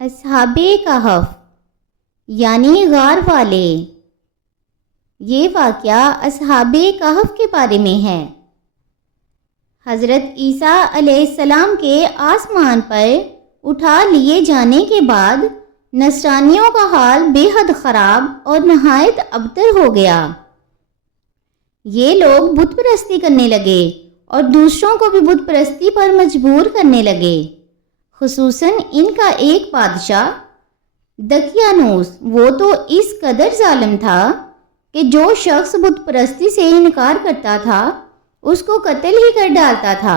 اصحاب کہف یعنی غار والے۔ یہ واقعہ اصحاب کہف کے بارے میں ہے۔ حضرت عیسیٰ علیہ السلام کے آسمان پر اٹھا لیے جانے کے بعد نصرانیوں کا حال بے حد خراب اور نہایت ابتر ہو گیا۔ یہ لوگ بت پرستی کرنے لگے اور دوسروں کو بھی بت پرستی پر مجبور کرنے لگے، خصوصاً ان کا ایک بادشاہ دقیانوس۔ وہ تو اس قدر ظالم تھا کہ جو شخص بت پرستی سے انکار کرتا تھا اس کو قتل ہی کر ڈالتا تھا۔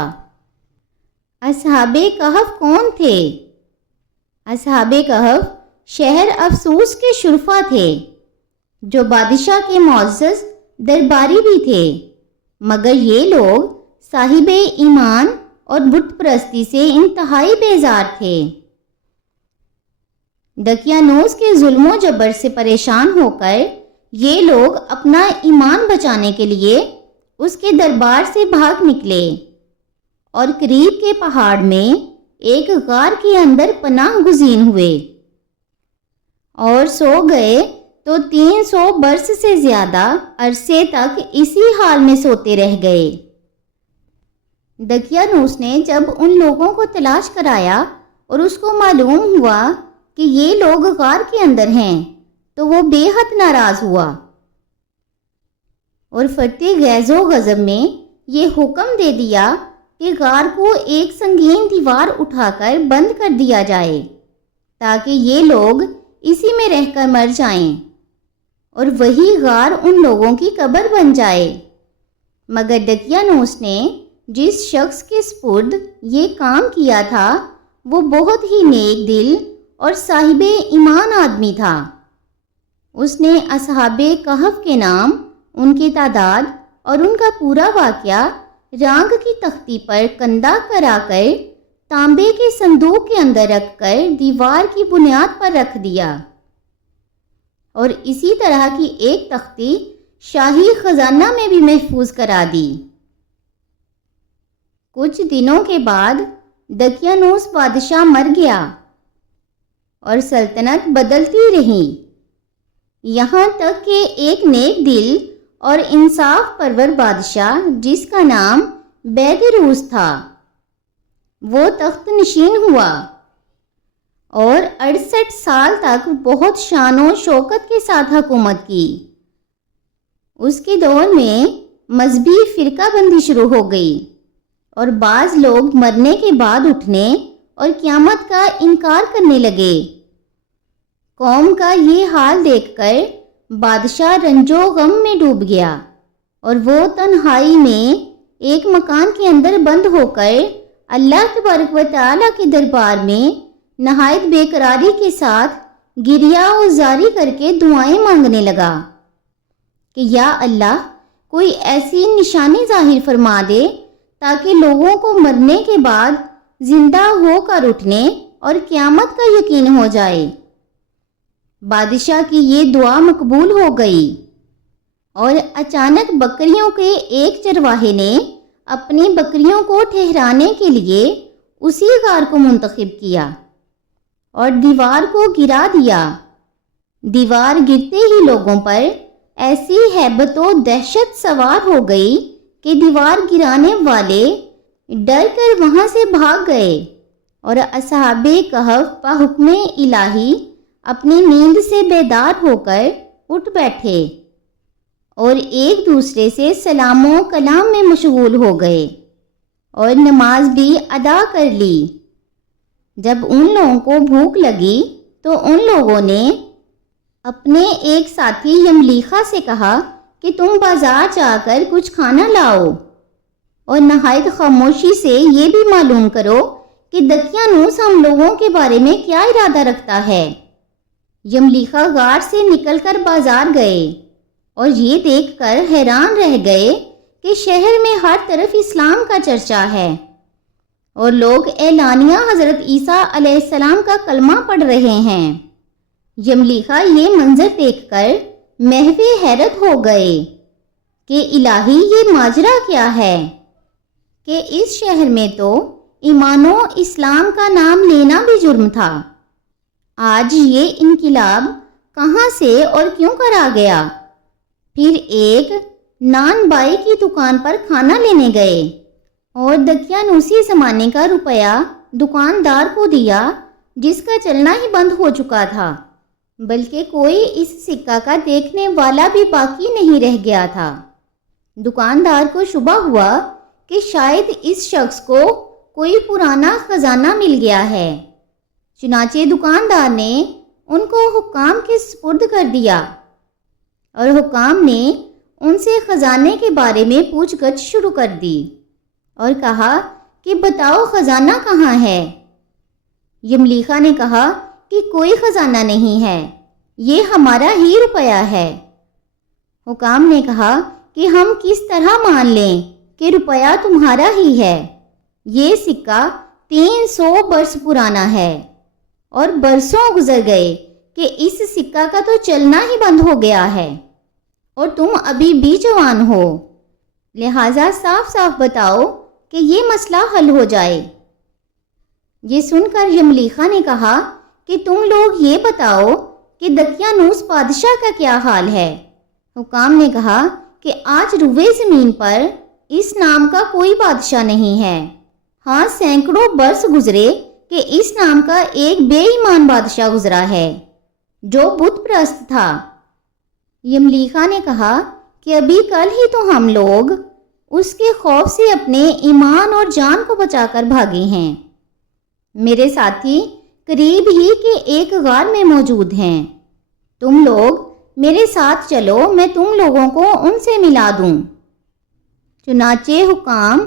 اصحاب کہف کون تھے؟ اصحاب کہف شہر افسوس کے شرفا تھے، جو بادشاہ کے معزز درباری بھی تھے، مگر یہ لوگ صاحب ایمان اور بت پرستی سے انتہائی بیزار تھے۔ دقیانوس کے ظلم و جبر سے پریشان ہو کر یہ لوگ اپنا ایمان بچانے کے لیے اس کے دربار سے بھاگ نکلے اور قریب کے پہاڑ میں ایک غار کے اندر پناہ گزین ہوئے اور سو گئے تو 300 برس سے زیادہ عرصے تک اسی حال میں سوتے رہ گئے۔ دقیانوس نے جب ان لوگوں کو تلاش کرایا اور اس کو معلوم ہوا کہ یہ لوگ غار کے اندر ہیں تو وہ بے حد ناراض ہوا اور فرتے غیظ و غضب میں یہ حکم دے دیا کہ غار کو ایک سنگین دیوار اٹھا کر بند کر دیا جائے تاکہ یہ لوگ اسی میں رہ کر مر جائیں اور وہی غار ان لوگوں کی قبر بن جائے۔ مگر دقیانوس نے جس شخص کے سپرد یہ کام کیا تھا وہ بہت ہی نیک دل اور صاحب ایمان آدمی تھا۔ اس نے اصحاب کہف کے نام، ان کی تعداد اور ان کا پورا واقعہ رانگ کی تختی پر کندہ کرا کر تانبے کے صندوق کے اندر رکھ کر دیوار کی بنیاد پر رکھ دیا، اور اسی طرح کی ایک تختی شاہی خزانہ میں بھی محفوظ کرا دی۔ کچھ دنوں کے بعد دقیانوس بادشاہ مر گیا اور سلطنت بدلتی رہی، یہاں تک کہ ایک نیک دل اور انصاف پرور بادشاہ جس کا نام بیدروس تھا وہ تخت نشین ہوا اور 68 سال تک بہت شان و شوکت کے ساتھ حکومت کی۔ اس کے دور میں مذہبی فرقہ بندی شروع ہو گئی اور بعض لوگ مرنے کے بعد اٹھنے اور قیامت کا انکار کرنے لگے۔ قوم کا یہ حال دیکھ کر بادشاہ رنج و غم میں ڈوب گیا اور وہ تنہائی میں ایک مکان کے اندر بند ہو کر اللہ تبارک و تعالیٰ کے دربار میں نہایت بے قراری کے ساتھ گریہ و زاری کر کے دعائیں مانگنے لگا کہ یا اللہ کوئی ایسی نشانی ظاہر فرما دے تاکہ لوگوں کو مرنے کے بعد زندہ ہو کر اٹھنے اور قیامت کا یقین ہو جائے۔ بادشاہ کی یہ دعا مقبول ہو گئی اور اچانک بکریوں کے ایک چرواہے نے اپنی بکریوں کو ٹھہرانے کے لیے اسی غار کو منتخب کیا اور دیوار کو گرا دیا۔ دیوار گرتے ہی لوگوں پر ایسی ہیبت و دہشت سوار ہو گئی کہ دیوار گرانے والے ڈر کر وہاں سے بھاگ گئے اور اصحاب کہف بحکم الہی اپنی نیند سے بیدار ہو کر اٹھ بیٹھے اور ایک دوسرے سے سلام و کلام میں مشغول ہو گئے اور نماز بھی ادا کر لی۔ جب ان لوگوں کو بھوک لگی تو ان لوگوں نے اپنے ایک ساتھی یملیخا سے کہا کہ تم بازار جا کر کچھ کھانا لاؤ اور نہایت خاموشی سے یہ بھی معلوم کرو کہ دقیانوس ہم لوگوں کے بارے میں کیا ارادہ رکھتا ہے۔ یملیخا غار سے نکل کر بازار گئے اور یہ دیکھ کر حیران رہ گئے کہ شہر میں ہر طرف اسلام کا چرچا ہے اور لوگ اعلانیہ حضرت عیسیٰ علیہ السلام کا کلمہ پڑھ رہے ہیں۔ یملیخا یہ منظر دیکھ کر محو حیرت ہو گئے کہ الہی یہ ماجرا کیا ہے کہ اس شہر میں تو ایمان و اسلام کا نام لینا بھی جرم تھا آج یہ انقلاب کہاں سے اور کیوں کرا گیا؟ پھر ایک نان بائی کی دکان پر کھانا لینے گئے اور دقیانوسی زمانے کا روپیہ دکاندار کو دیا جس کا چلنا ہی بند ہو چکا تھا، بلکہ کوئی اس سکہ کا دیکھنے والا بھی باقی نہیں رہ گیا تھا۔ دکاندار کو شبہ ہوا کہ شاید اس شخص کو کوئی پرانا خزانہ مل گیا ہے، چنانچہ دکاندار نے ان کو حکام کے سپرد کر دیا اور حکام نے ان سے خزانے کے بارے میں پوچھ گچھ شروع کر دی اور کہا کہ بتاؤ خزانہ کہاں ہے؟ یملیخا نے کہا کہ کوئی خزانہ نہیں ہے، یہ ہمارا ہی روپیہ ہے۔ حکام نے کہا کہ ہم کس طرح مان لیں کہ روپیہ تمہارا ہی ہے؟ یہ سکہ 300 برس پرانا ہے اور برسوں گزر گئے کہ اس سکہ کا تو چلنا ہی بند ہو گیا ہے اور تم ابھی بھی جوان ہو، لہٰذا صاف صاف بتاؤ کہ یہ مسئلہ حل ہو جائے۔ یہ سن کر یملیخا نے کہا کہ تم لوگ یہ بتاؤ کہ دقیانوس بادشاہ کا کیا حال ہے؟ حکام نے کہا کہ آج روئے زمین پر اس نام کا کوئی بادشاہ نہیں ہے، ہاں سینکڑوں برس گزرے کہ اس نام کا ایک بے ایمان بادشاہ گزرا ہے جو بت پرست تھا۔ یملیخا نے کہا کہ ابھی کل ہی تو ہم لوگ اس کے خوف سے اپنے ایمان اور جان کو بچا کر بھاگے ہیں۔ میرے ساتھی قریب ہی کے ایک غار میں موجود ہیں، تم لوگ میرے ساتھ چلو، میں تم لوگوں کو ان سے ملا دوں۔ چنانچہ حکام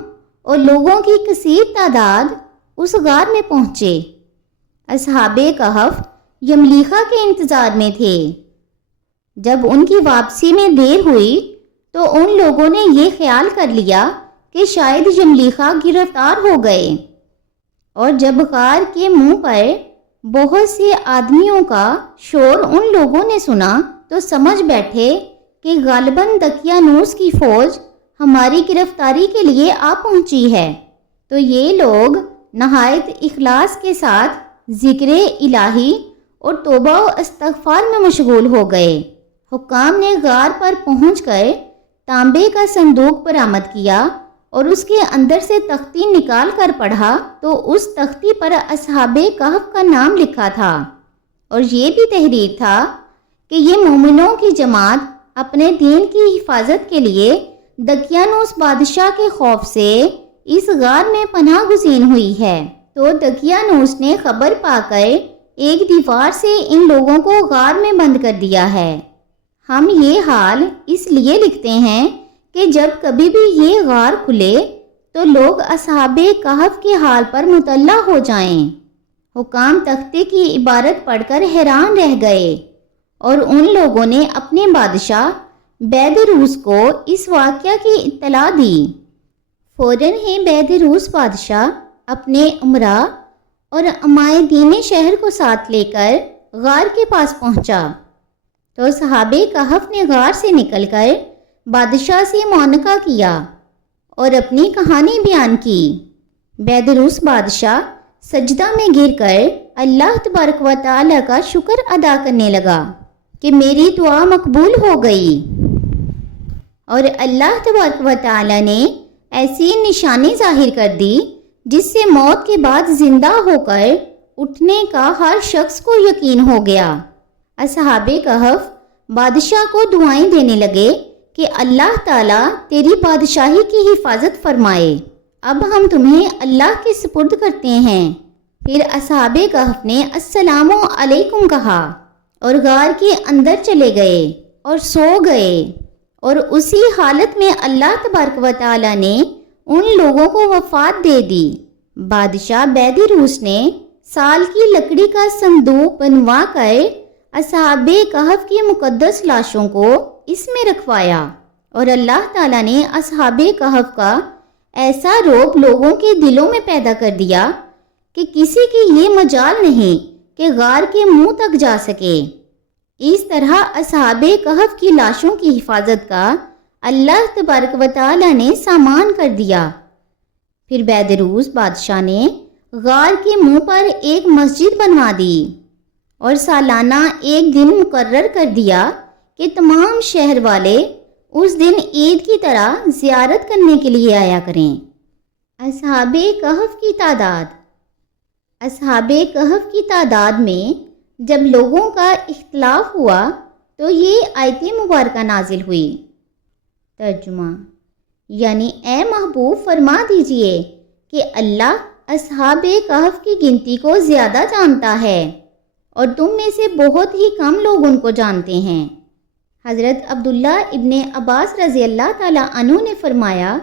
اور لوگوں کی کثیر تعداد اس غار میں پہنچے۔ اصحاب کہف یملیخا کے انتظار میں تھے۔ جب ان کی واپسی میں دیر ہوئی تو ان لوگوں نے یہ خیال کر لیا کہ شاید یملیخا گرفتار ہو گئے، اور جب غار کے منہ پر بہت سے آدمیوں کا شور ان لوگوں نے سنا تو سمجھ بیٹھے کہ غالباً دقیانوس کی فوج ہماری گرفتاری کے لیے آ پہنچی ہے، تو یہ لوگ نہایت اخلاص کے ساتھ ذکر الہی اور توبہ و استغفار میں مشغول ہو گئے۔ حکام نے غار پر پہنچ کر تانبے کا صندوق برآمد کیا اور اس کے اندر سے تختی نکال کر پڑھا تو اس تختی پر اصحاب کہف کا نام لکھا تھا، اور یہ بھی تحریر تھا کہ یہ مومنوں کی جماعت اپنے دین کی حفاظت کے لیے دقیانوس بادشاہ کے خوف سے اس غار میں پناہ گزین ہوئی ہے۔ تو دقیانوس نے خبر پا کر ایک دیوار سے ان لوگوں کو غار میں بند کر دیا ہے۔ ہم یہ حال اس لیے لکھتے ہیں کہ جب کبھی بھی یہ غار کھلے تو لوگ اصحاب کہف کے حال پر مطلع ہو جائیں۔ حکام تختے کی عبارت پڑھ کر حیران رہ گئے اور ان لوگوں نے اپنے بادشاہ بیدروس کو اس واقعہ کی اطلاع دی۔ فوراً ہی بیدروس بادشاہ اپنے امراء اور عمائدین شہر کو ساتھ لے کر غار کے پاس پہنچا، تو اصحاب کہف نے غار سے نکل کر بادشاہ سے معانقہ کیا اور اپنی کہانی بیان کی۔ بیدروس بادشاہ سجدہ میں گر کر اللہ تبارک و تعالیٰ کا شکر ادا کرنے لگا کہ میری دعا مقبول ہو گئی، اور اللہ تبارک و تعالیٰ نے ایسی نشانی ظاہر کر دی جس سے موت کے بعد زندہ ہو کر اٹھنے کا ہر شخص کو یقین ہو گیا۔ اصحاب کہف بادشاہ کو دعائیں دینے لگے کہ اللہ تعالیٰ تیری بادشاہی کی حفاظت فرمائے، اب ہم تمہیں اللہ کے سپرد کرتے ہیں۔ پھر اصحاب کہف نے السلام علیکم کہا اور غار کے اندر چلے گئے اور سو گئے، اور اسی حالت میں اللہ تبارک و تعالیٰ نے ان لوگوں کو وفات دے دی۔ بادشاہ بیدروس نے سال کی لکڑی کا صندوق بنوا کر اصحاب کہف کی مقدس لاشوں کو اس میں رکھوایا، اور اللہ تعالیٰ نے اصحاب کہف کا ایسا رعب لوگوں کے دلوں میں پیدا کر دیا کہ کسی کی یہ مجال نہیں کہ غار کے منہ تک جا سکے۔ اس طرح اصحاب کہف کی لاشوں کی حفاظت کا اللہ تبارک و تعالیٰ نے سامان کر دیا۔ پھر بیدروس بادشاہ نے غار کے منہ پر ایک مسجد بنوا دی اور سالانہ ایک دن مقرر کر دیا کہ تمام شہر والے اس دن عید کی طرح زیارت کرنے کے لیے آیا کریں۔ اصحاب کہف کی تعداد۔ اصحاب کہف کی تعداد میں جب لوگوں کا اختلاف ہوا تو یہ آیت مبارکہ نازل ہوئی۔ ترجمہ: یعنی اے محبوب فرما دیجئے کہ اللہ اصحاب کہف کی گنتی کو زیادہ جانتا ہے اور تم میں سے بہت ہی کم لوگ ان کو جانتے ہیں۔ حضرت عبداللہ ابن عباس رضی اللہ تعالیٰ عنہ نے فرمایا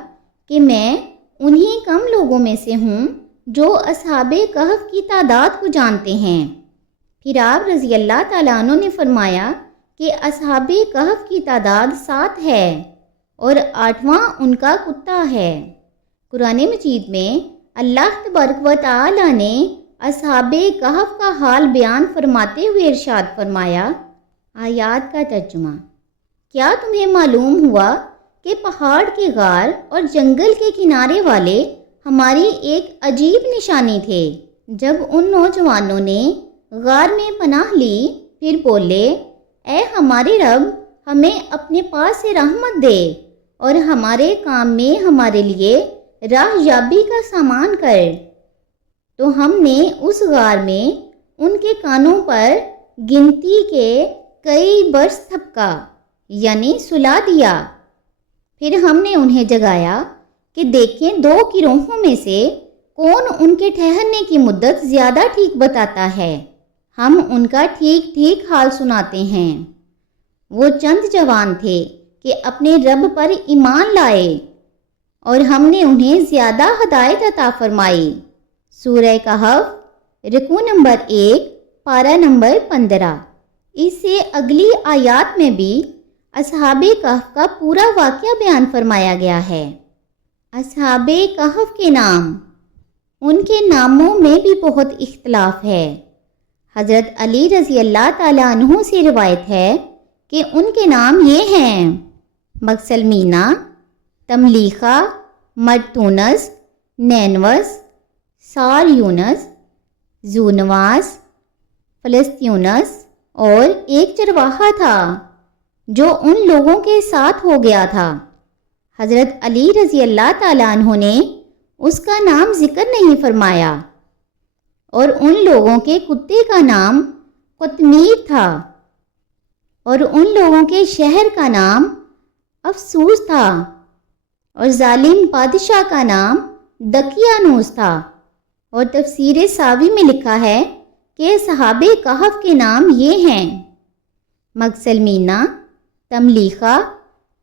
کہ میں انہی کم لوگوں میں سے ہوں جو اصحاب کہف کی تعداد کو جانتے ہیں۔ پھر آپ رضی اللہ تعالیٰ عنہ نے فرمایا کہ اصحاب کہف کی تعداد 7 ہے اور 8واں ان کا کتا ہے۔ قرآن مجید میں اللہ تبارک و تعالیٰ نے اصحاب کہف کا حال بیان فرماتے ہوئے ارشاد فرمایا۔ آیات کا ترجمہ: کیا تمہیں معلوم ہوا کہ پہاڑ کے غار اور جنگل کے کنارے والے ہماری ایک عجیب نشانی تھے؟ جب ان نوجوانوں نے غار میں پناہ لی پھر بولے، اے ہمارے رب، ہمیں اپنے پاس سے رحمت دے اور ہمارے کام میں ہمارے لیے راہ یابی کا سامان کر، تو ہم نے اس غار میں ان کے کانوں پر گنتی کے کئی برس تھپکا، یعنی سلا دیا۔ پھر ہم نے انہیں جگایا کہ دیکھیں 2 گروہوں میں سے کون ان کے ٹھہرنے کی مدت زیادہ ٹھیک بتاتا ہے۔ ہم ان کا ٹھیک ٹھیک حال سناتے ہیں۔ وہ چند جوان تھے کہ اپنے رب پر ایمان لائے اور ہم نے انہیں زیادہ ہدایت عطا فرمائی۔ سورہ کہف رکوع نمبر 1 پارہ نمبر 15۔ اس سے اگلی آیات میں بھی اصحاب کہف کا پورا واقعہ بیان فرمایا گیا ہے۔ اصحاب کہف کے نام۔ ان کے ناموں میں بھی بہت اختلاف ہے۔ حضرت علی رضی اللہ تعالیٰ عنہ سے روایت ہے کہ ان کے نام یہ ہیں: مکسلمینہ، تملیخہ، مرتونس، نینوس، ساریونس، زونواس، فلسطیونس، اور ایک چرواہا تھا جو ان لوگوں کے ساتھ ہو گیا تھا۔ حضرت علی رضی اللہ تعالیٰ عنہ نے اس کا نام ذکر نہیں فرمایا، اور ان لوگوں کے کتے کا نام قطمیر تھا، اور ان لوگوں کے شہر کا نام افسوس تھا، اور ظالم بادشاہ کا نام دقیانوس تھا۔ اور تفسیر ساوی میں لکھا ہے کہ صحاب کہف کے نام یہ ہیں: مکسلمینہ، تملیخہ،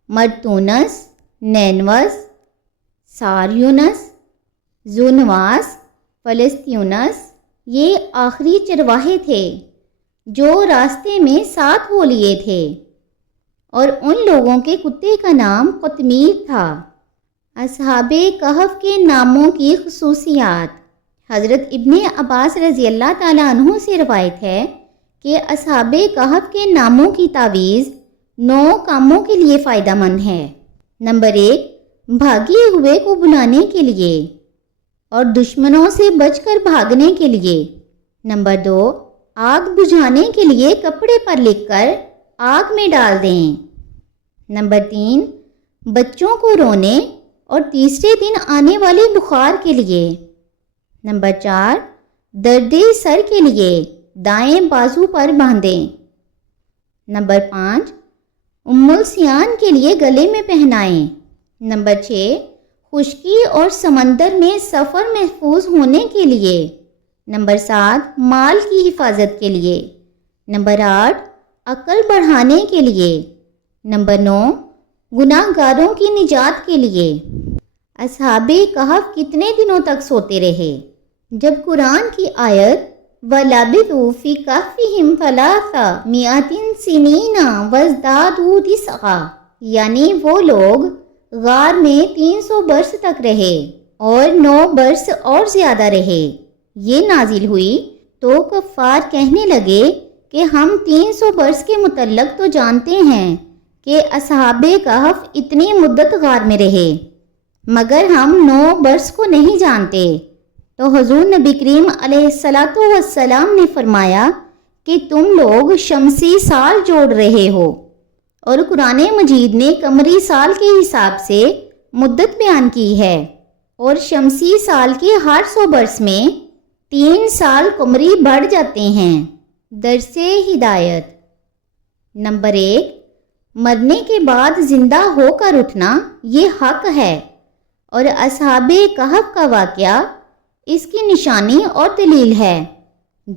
مرتونس، نینوس، ساریونس، زونواس، فلسطیونس۔ یہ آخری چرواہے تھے جو راستے میں ساتھ ہو لیے تھے، اور ان لوگوں کے کتے کا نام قطمیر تھا۔ اصحاب کہف کے ناموں کی خصوصیات۔ حضرت ابن عباس رضی اللہ تعالیٰ عنہ سے روایت ہے کہ اصحاب کہف کے ناموں کی تعویذ 9 کاموں کے لیے فائدہ مند ہے۔ نمبر 1، بھاگے ہوئے کو بلانے کے لیے اور دشمنوں سے بچ کر بھاگنے کے لیے۔ نمبر 2، آگ بجھانے کے لیے کپڑے پر لکھ کر آگ میں ڈال دیں۔ نمبر 3، بچوں کو رونے اور تیسرے دن آنے والے بخار کے لیے۔ نمبر 4، درد سر کے لیے دائیں بازو پر باندھیں۔ نمبر 5، السیان کے لیے گلے میں پہنائیں۔ نمبر 6، خشکی اور سمندر میں سفر محفوظ ہونے کے لیے۔ نمبر 7، مال کی حفاظت کے لیے۔ نمبر 8، عقل بڑھانے کے لیے۔ نمبر 9، گناہ گاروں کی نجات کے لیے۔ اصحاب کہف کتنے دنوں تک سوتے رہے؟ جب قرآن کی آیت وَلَبِثُوا فِي كَهْفِهِمْ 300 سِنِينَ وَازْدَادُوا تِسْعًا، یعنی وہ لوگ غار میں 300 برس تک رہے اور 9 برس اور زیادہ رہے، یہ نازل ہوئی تو کفار کہنے لگے کہ ہم 300 برس کے متعلق تو جانتے ہیں کہ اصحاب کہف اتنی مدت غار میں رہے، مگر ہم 9 برس کو نہیں جانتے۔ تو حضور نبی کریم علیہ الصلاۃ والسلام نے فرمایا کہ تم لوگ شمسی سال جوڑ رہے ہو، اور قرآن مجید نے قمری سال کے حساب سے مدت بیان کی ہے، اور شمسی سال کے ہر 100 برس میں 3 سال قمری بڑھ جاتے ہیں۔ درس ہدایت نمبر 1، مرنے کے بعد زندہ ہو کر اٹھنا یہ حق ہے، اور اصحاب کہف کا واقعہ اس کی نشانی اور دلیل ہے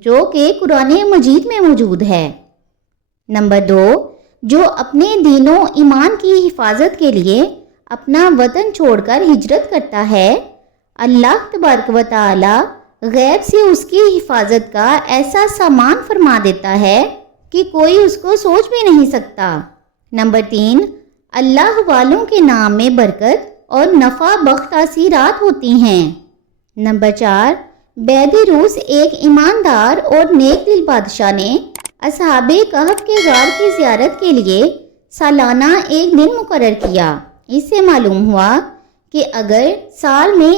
جو کہ قرآن مجید میں موجود ہے۔ نمبر 2، جو اپنے دین و ایمان کی حفاظت کے لیے اپنا وطن چھوڑ کر ہجرت کرتا ہے، اللہ تبارک و تعالی غیب سے اس کی حفاظت کا ایسا سامان فرما دیتا ہے کہ کوئی اس کو سوچ بھی نہیں سکتا۔ نمبر 3، اللہ والوں کے نام میں برکت اور نفع بخش تاثیرات ہوتی ہیں۔ نمبر 4، بیدی روز ایک ایماندار اور نیک دل بادشاہ نے اصحاب کہف کے غار کی زیارت کے لیے سالانہ ایک دن مقرر کیا۔ اس سے معلوم ہوا کہ اگر سال میں